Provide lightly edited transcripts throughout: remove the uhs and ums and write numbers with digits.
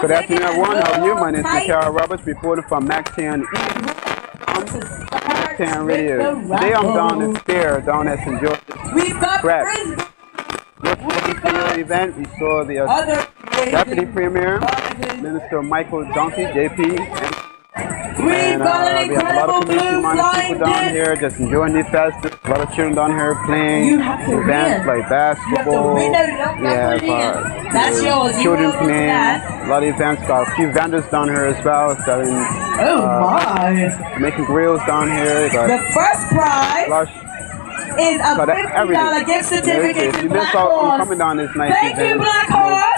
Good afternoon, everyone. How are you? My name is Michael Roberts, reporting from Maxtown Radio. Today I'm down at Fair, down at St. George's Prep. This event, we saw the Deputy Premier, Minister Michael Donkey, JP, and we have a lot of community-minded people down here just enjoying the festival. A lot of children down here playing events like basketball. We have children playing. A lot of events. Got a few vendors down here as well selling, making grills down here. Got the first prize is a $50 gift certificate. If you miss out on coming down this nice event,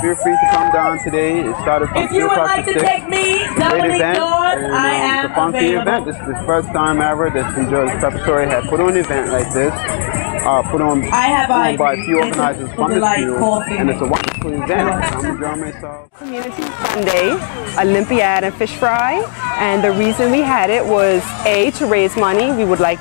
feel free to come down today. It started from 2 o'clock to 6. Take me, great event, and it's a funky event. This is the first time ever that St. George's Preparatory had put on an event like this. Put on by a few organizers from the school, and it's a wonderful event. I'm enjoying myself. Community Sunday, Olympiad and fish fry, and the reason we had it was to raise money. We're going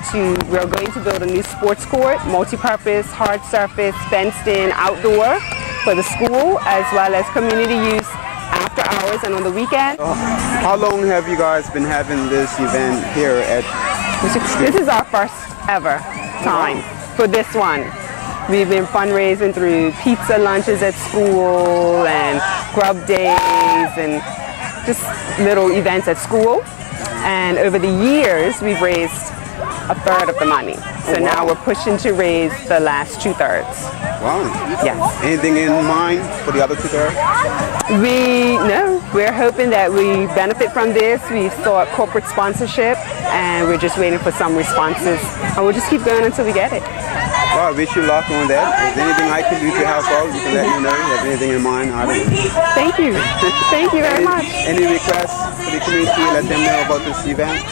to build a new sports court, multi-purpose, hard surface, fenced in, outdoor for the school, as well as community use after hours and on the weekend. How long have you guys been having this event here at? This is our first ever time for this one. We've been fundraising through pizza lunches at school and grub days and just little events at school. And over the years, we've raised a third of the money. So now we're pushing to raise the last 2/3. Wow. Yes. Anything in mind for the other 2/3? We're hoping that we benefit from this. We've sought corporate sponsorship, and we're just waiting for some responses. And we'll just keep going until we get it. Well, I wish you luck on that. If anything I can do to help out, you can let me know. If you have anything in mind, Thank you. Thank you very much. Any requests for the community? Let them know about this event.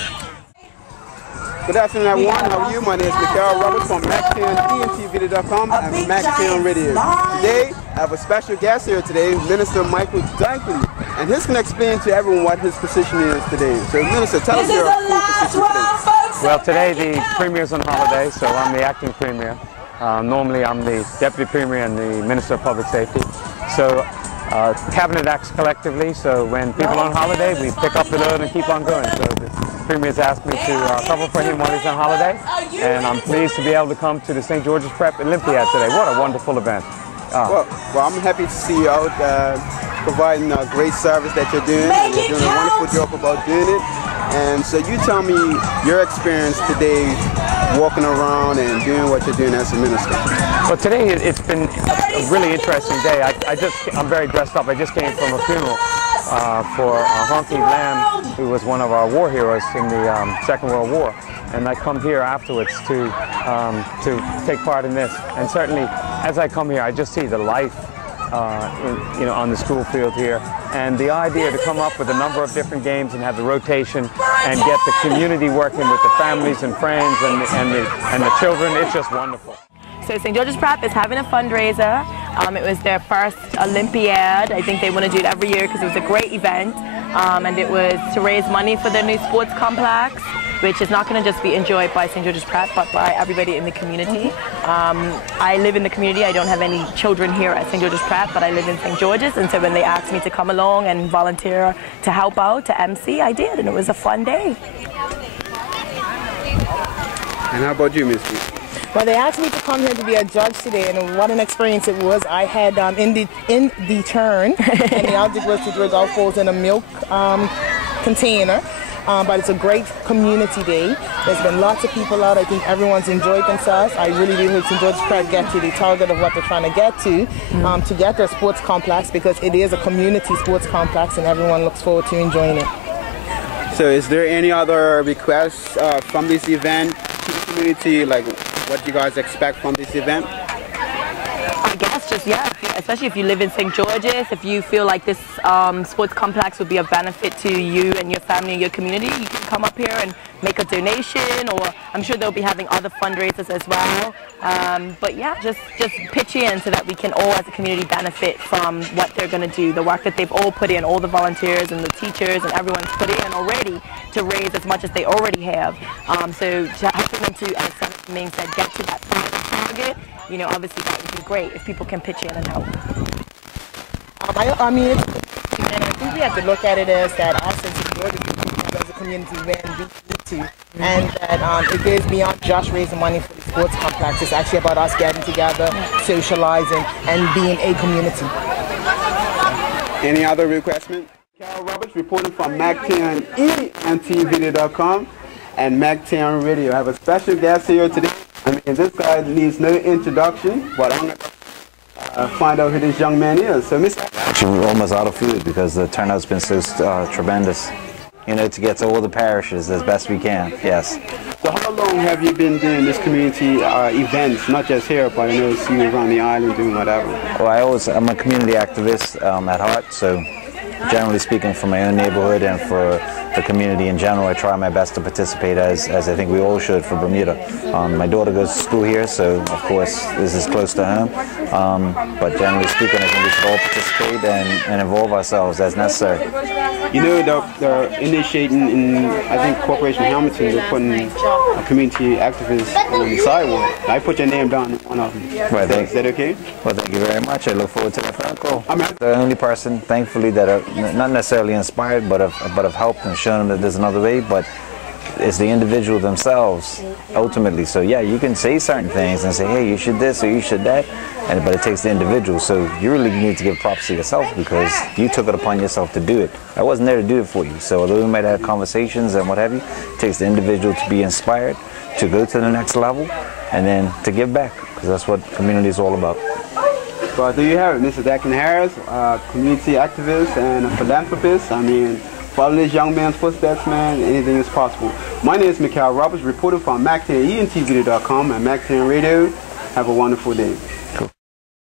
Good afternoon, everyone. How are you? My name is Michael Roberts from MaxtownENTV.com and Maxtown Radio. Today, I have a special guest here today, Minister Michael Donkey, and he's going to explain to everyone what his position is today. So, Minister, tell us your full position today. Well, today the Premier's on holiday, so I'm the acting Premier. Normally, I'm the Deputy Premier and the Minister of Public Safety. So, Cabinet acts collectively, so when people are on holiday, we pick up the load and keep on going. So the Premier's asked me to cover for him while he's on holiday, and I'm pleased to be able to come to the St. George's Prep Olympiad today. What a wonderful event. Well, I'm happy to see you out providing a great service that you're doing, and you're doing a wonderful job about doing it. And so you tell me your experience today walking around and doing what you're doing as a minister. Well, today it's been a really interesting day. I'm very dressed up. I just came from a funeral for Honky Lamb, who was one of our war heroes in the Second World War. And I come here afterwards to take part in this. And certainly, as I come here, I just see the life on the school field here, and the idea to come up with a number of different games and have the rotation and get the community working with the families and friends and the children. It's just wonderful. So St. George's Prep is having a fundraiser. It was their first Olympiad. I think they want to do it every year because it was a great event, and it was to raise money for their new sports complex, which is not going to just be enjoyed by St. George's Prep, but by everybody in the community. I live in the community. I don't have any children here at St. George's Prep, but I live in St. George's, and so when they asked me to come along and volunteer to help out, to MC, I did, and it was a fun day. And how about you, Misty? Well, they asked me to come here to be a judge today, and what an experience it was. I had in the turn, and the object was to drink golf balls in a milk container. But it's a great community day. There's been lots of people out. I think everyone's enjoyed themselves. I really do hope St. George's Prep get to the target of what they're trying to get their sports complex, because it is a community sports complex and everyone looks forward to enjoying it. So is there any other requests from this event to the community, like what you guys expect from this event? I guess especially if you live in St. George's, if you feel like this sports complex would be a benefit to you and your family and your community, you can come up here and make a donation, or I'm sure they'll be having other fundraisers as well. But yeah, just pitch in so that we can all as a community benefit from what they're going to do, the work that they've all put in, all the volunteers and the teachers and everyone's put in already to raise as much as they already have. So to helping them to, as Senator Ming said, get to that target, obviously that would be great if people can pitch in and help. I mean, And I think we have to look at it as that our sense of joy as a community when we need to. And that it goes beyond just raising money for the sports complex. It's actually about us getting together, socializing, and being a community. Any other requests? Carol Roberts reporting from Mac10ENTVideo.com and Mac10 Radio. I have a special guest here today. I mean, this guy needs no introduction, but I'm going to find out who this young man is. So, Mr. Actually, we're almost out of food because the turnout's been so tremendous. You know, to get to all the parishes as best we can, yes. So how long have you been doing this community events, not just here, but I know see you around the island doing whatever? Well, I'm a community activist at heart, so generally speaking, for my own neighborhood and for the community in general, I try my best to participate as I think we all should for Bermuda. My daughter goes to school here, so of course this is close to home. But generally speaking, I think we should all participate and involve ourselves as necessary. You know, they're initiating in, I think, Corporation Hamilton, they're putting a community activist on the sidewalk. I put your name down on one of them. Right, is that okay? Well, thank you very much. I look forward to the phone call. I'm the only person, thankfully, that are not necessarily inspired, but have helped and shown them that there's another way, but it's the individual themselves, ultimately. So yeah, you can say certain things and say, hey, you should this or you should that, but it takes the individual. So you really need to give props to yourself because you took it upon yourself to do it. I wasn't there to do it for you. So although we might have conversations and what have you, it takes the individual to be inspired, to go to the next level, and then to give back, because that's what community is all about. Well, there you have it, Mr. Declan Harris, community activist and a philanthropist. I mean, follow this young man's footsteps, man. Anything is possible. My name is Mikhail Roberts, reporting from Mac10ENTVideo.com and Mac10 Radio. Have a wonderful day.